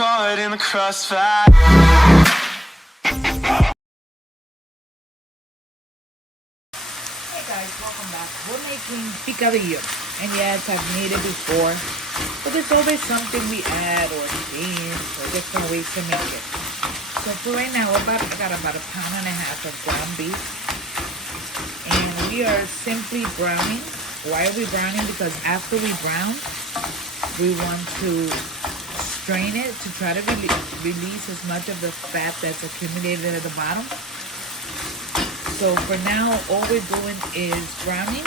caught in the crossfire. Hey guys, welcome back. We're making picadillo. And yes, I've made it before. But there's always something we add or change or different ways to make it. So for right now, I got about 1.5 pounds of ground beef. And we are simply browning. Why are we browning? Because after we brown, we want to strain it to try to release as much of the fat that's accumulated at the bottom. So for now, all we're doing is browning,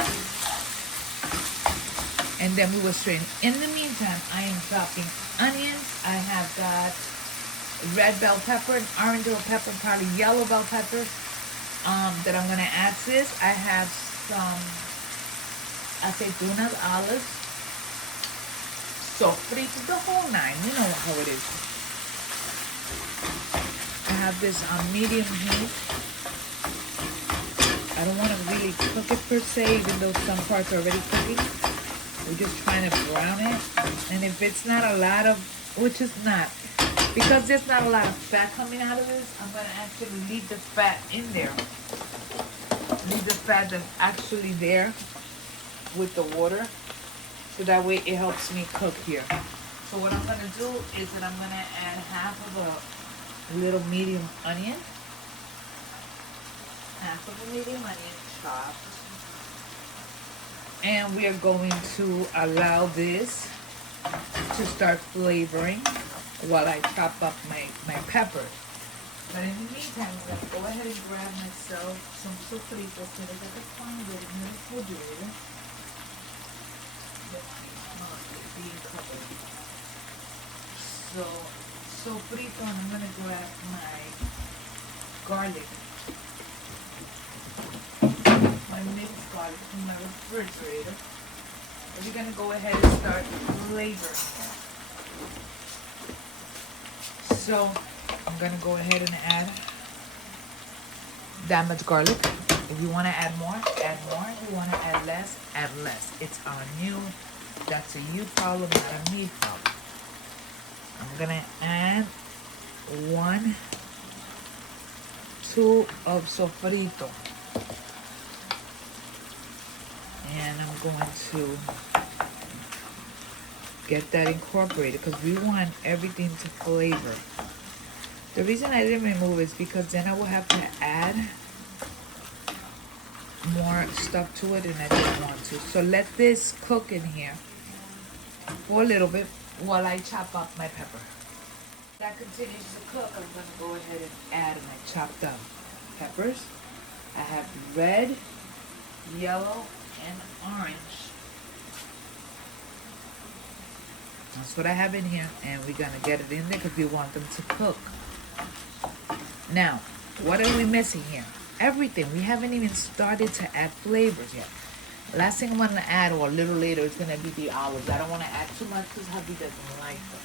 and then we will strain. In the meantime, I am chopping onions. I have got red bell pepper, and orange bell pepper, probably yellow bell pepper that I'm gonna add to this. I have some aceitunas, olives, sofrito, the whole nine. You know how it is. I have this on medium heat. I don't want to really cook it per se, even though some parts are already cooking. We're just trying to brown it. And if it's not a lot of, which is not, because there's not a lot of fat coming out of this, I'm going to actually leave the fat in there. Leave the fat that's actually there with the water. So that way it helps me cook here. So what I'm going to do is that I'm going to add half of a little medium onion. Half of a medium onion chopped. And we are going to allow this to start flavoring while I chop up my pepper. But in the meantime, I'm going to go ahead and grab myself some sofritos that I got to find it in the refrigerator. So, sofrito, and I'm going to grab my garlic. My mixed garlic from my refrigerator. And we're going to go ahead and start flavoring it. So, I'm going to go ahead and add that much garlic. If you want to add more, add more. If you want to add less, add less. It's on you. That's a you problem, not a me problem. I'm going to add 1 2 of sofrito. And I'm going to get that incorporated because we want everything to flavor. The reason I didn't remove it is because then I will have to add more stuff to it and I didn't want to. So let this cook in here for a little bit while I chop up my pepper. That continues to cook. I'm going to go ahead and add my chopped up peppers. I have red, yellow, and orange. That's what I have in here, and we're gonna get it in there because we want them to cook. Now, what are we missing here? Everything. We haven't even started to add flavors yet. Last thing I'm gonna add, or a little later, is gonna be the olives. I don't want to add too much because hubby doesn't like them.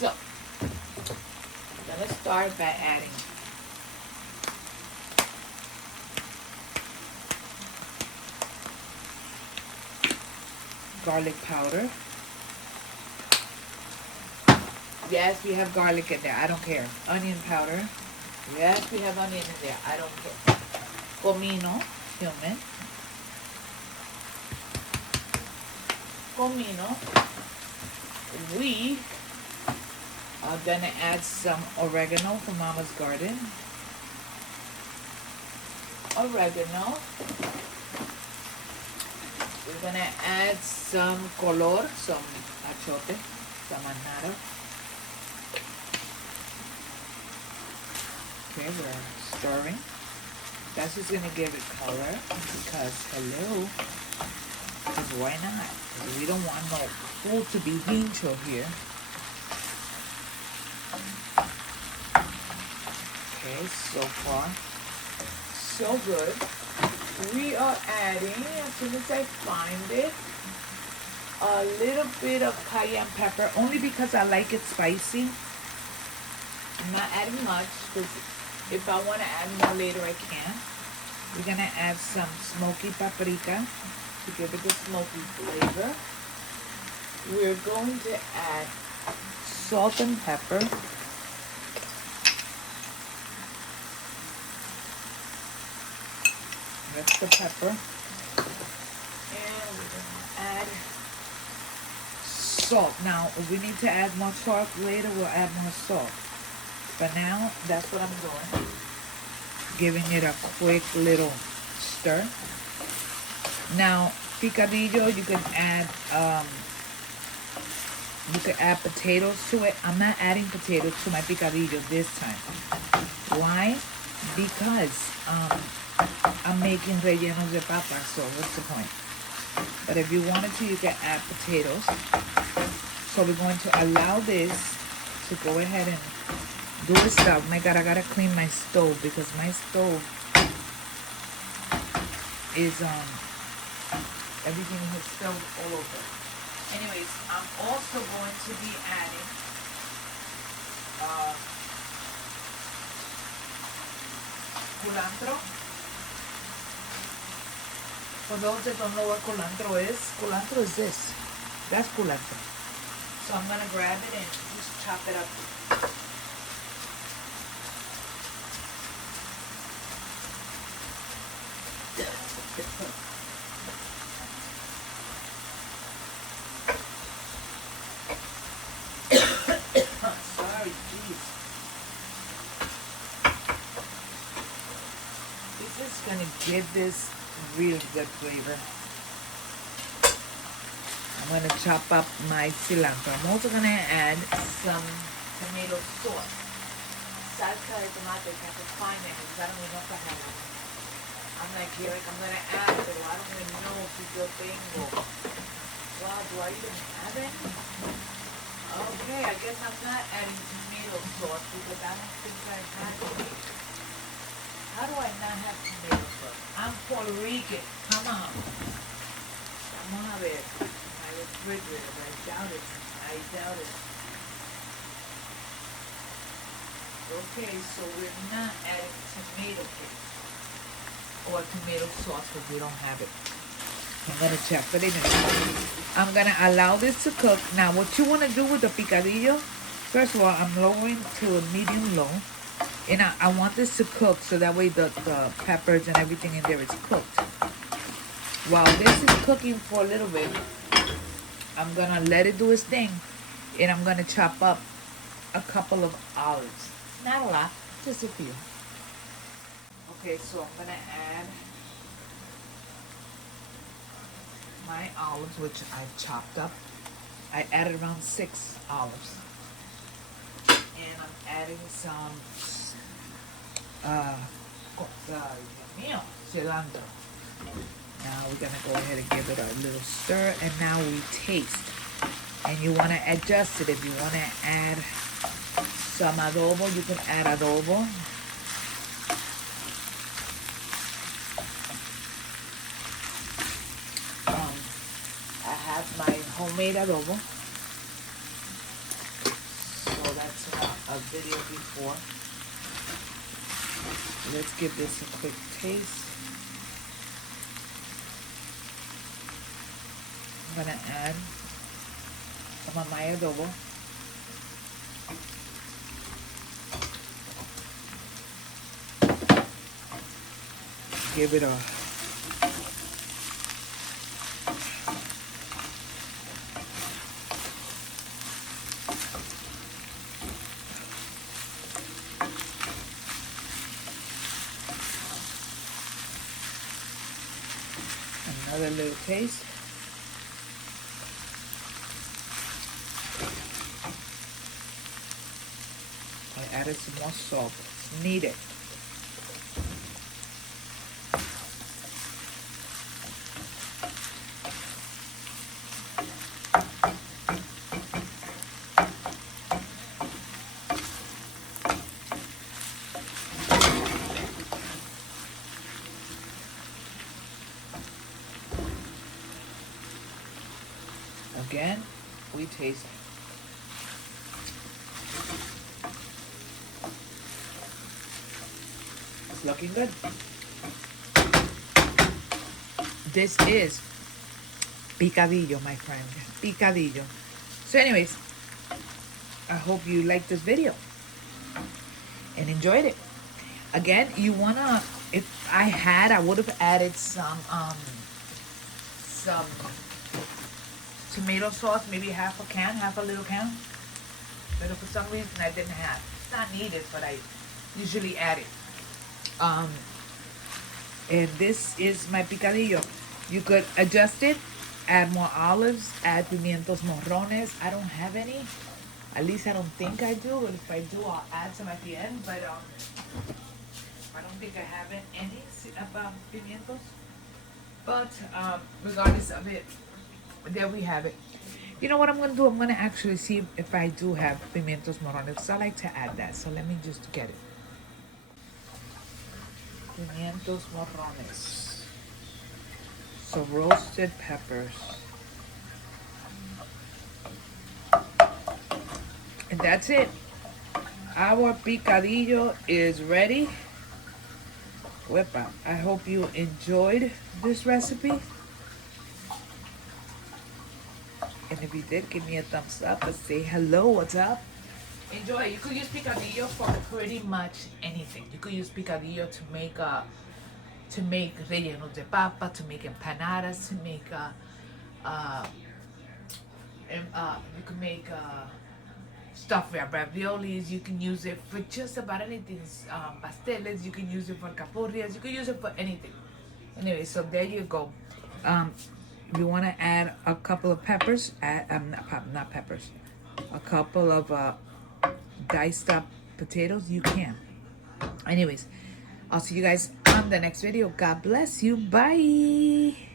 So, I'm gonna start by adding garlic powder. Yes, we have garlic in there. I don't care. Onion powder. Yes, we have onion in there. I don't care. Comino, cumin. Comino. We are gonna add some oregano from Mama's Garden. Oregano. We're gonna add some color, some achote, some manjaro. Okay, we're stirring. That's just gonna give it color because hello. Because why not? Because we don't want no food to be hincho here. Okay, so far so good. We are adding, as soon as I find it, a little bit of cayenne pepper, only because I like it spicy. I'm not adding much, because if I want to add more later, I can. We're going to add some smoky paprika to give it the smoky flavor. We're going to add salt and pepper. That's the pepper. And we're gonna add salt. Now, if we need to add more salt later, we'll add more salt. But now, that's what I'm doing. Giving it a quick little stir. Now, picadillo, you can add potatoes to it. I'm not adding potatoes to my picadillo this time. Why? Because I'm making rellenos de papas, so what's the point? But if you wanted to, you can add potatoes. So we're going to allow this to go ahead and do its stuff. My God, I gotta clean my stove because my stove is everything is spilled all over. Anyways, I'm also going to be adding culantro. For those that don't know what culantro is this. That's culantro. So I'm gonna grab it and just chop it up. Sorry, jeez. This is gonna give this real good flavor. I'm gonna chop up my cilantro. I'm also gonna add some tomato sauce. Salsa de tomate, if I can find it, because I don't even know if I have it. I'm like, Eric, I'm gonna add, but I don't even know if yo tengo. Wow, do I even have it? Okay, I guess I'm not adding tomato sauce because I don't think I have it. How do I not have tomato sauce? I'm Puerto Rican. Come on. Vamos a ver. My refrigerator, but I doubt it. Okay, so we're not adding tomato paste or tomato sauce because we don't have it. I'm going to check, but anyway, I'm going to allow this to cook. Now, what you want to do with the picadillo, first of all, I'm lowering to a medium low. And I want this to cook so that way the peppers and everything in there is cooked. While this is cooking for a little bit, I'm going to let it do its thing. And I'm going to chop up a couple of olives. Not a lot, just a few. Okay, so I'm going to add my olives, which I've chopped up. I added around 6 olives. And I'm adding some cilantro. Now we're gonna go ahead and give it a little stir, and now we taste. And you want to adjust it. If you want to add some adobo, you can add adobo. I have my homemade adobo. So that's a video before. Let's give this a quick taste. I'm gonna add some of my adobo. Give it a another little taste. I added some more salt. It's needed. Again, we taste. It's looking good. This is picadillo, my friend. Picadillo. So anyways, hope you liked this video and enjoyed it. Again, you wanna, if I would have added some tomato sauce, maybe half a little can. But for some reason I didn't have. It's not needed, but I usually add it. And this is my picadillo. You could adjust it, add more olives, add pimientos morrones. I don't have any. At least I don't think I do. But if I do, I'll add some at the end. But I don't think I have any pimientos. But regardless of it, there we have it. You know what I'm going to do? I'm going to actually see if I do have pimientos morrones, because I like to add that. So let me just get it. Pimientos morrones. So roasted peppers. And that's it. Our picadillo is ready. Wepa. I hope you enjoyed this recipe. And if you did, give me a thumbs up and say hello, what's up? Enjoy. You could use picadillo for pretty much anything. You could use picadillo to make rellenos de papa, to make empanadas, to make you can make stuffed raviolis. You can use it for just about anything. Pasteles. You can use it for alcapurrias. You can use it for anything. Anyway, so there you go. If you want to add a couple of peppers, not peppers, a couple of diced up potatoes, you can. Anyways, I'll see you guys on the next video. God bless you. Bye.